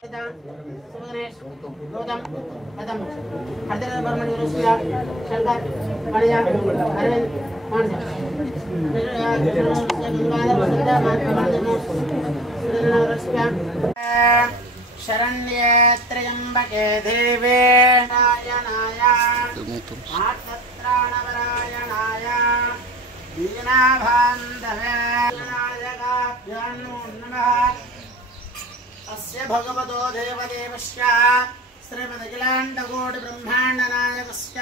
शरण्ये त्र्यंबके देवे नारायणाय आर्तत्राणपरायणाय दीनाभान्धवे नारायणाभ्यो नमः। अस्य भगवतो देवदेवस्य श्रीमदखिलाण्डकोटिब्रह्माण्डनायकस्य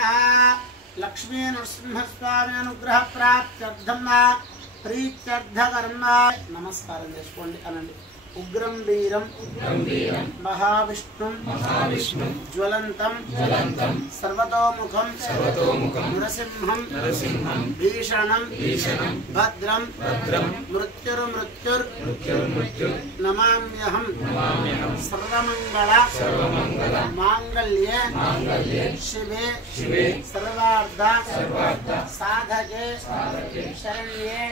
लक्ष्मी नरसिंहस्वामी अनुग्रह प्राप्त्यर्थं प्रीत्यर्थकर्म नमस्कारं చేసుకోండి అనండి। उग्रं वीरं महाविष्णुं ज्वलन्तं सर्वतोमुखं नरसिंहं भीषणं भद्रं मृत्युर्मृत्युर् नमाम्यहं। सर्वमंगल मांगल्ये शिवे सर्वार्थ साधके शरण्ये।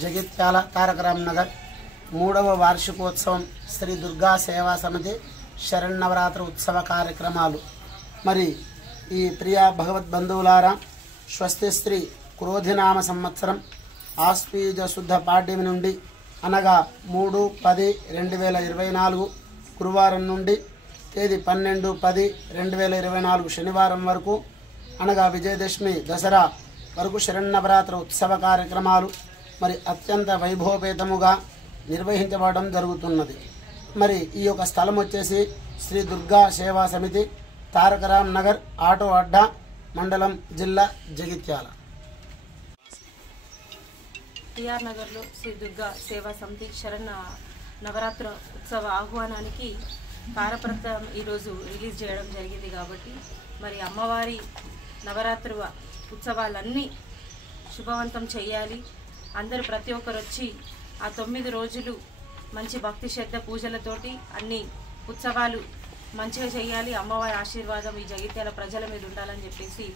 జగిత్యాల తారకరామ్ నగర్ 3వ వార్షికోత్సవం శ్రీ దుర్గా సేవా సమితి శరన్నవరాత్రి ఉత్సవ కార్యక్రమాలు। మరి ఈ ప్రియ భగవద్ బంధువులారా, స్వస్తి శ్రీ క్రోధినామ సంవత్సరం ఆశ్వీజ శుద్ధ పాడ్యమి నుండి అనగా 3/10/2024 గురువారం నుండి తేదీ 12/10/2024 శనివారం వరకు అనగా విజయదశమి దసరా వరకు శరన్నవరాత్రి ఉత్సవ కార్యక్రమాలు మరి అత్యంత వైభవపేతముగా నిర్వహించబడడం జరుగుతున్నది। మరి ఈ యొక్క స్థలం వచ్చేసి శ్రీ దుర్గా సేవా సమితి తారకరామ్ నగర్ ఆటో అడ్డా మండలం జిల్లా జగిత్యాల। టిఆర్ నగర్లో శ్రీ దుర్గా సేవా సమితి శరణ నవరాత్రి ఉత్సవ ఆహ్వానానికి తారపత్రం ఈరోజు రిలీజ్ చేయడం జరిగింది కాబట్టి మరి అమ్మవారి నవరాత్రి ఉత్సవాలన్నీ శుభవంతం చేయాలి। అందరూ ప్రతి ఒక్కరు వచ్చి ఆ 9 రోజులు మంచి భక్తి శ్రద్ధ పూజలతోటి అన్ని ఉత్సవాలు మంచిగా చేయాలి। అమ్మవారి ఆశీర్వాదం ఈ జగిత్యాల ప్రజల మీద ఉండాలని చెప్పేసి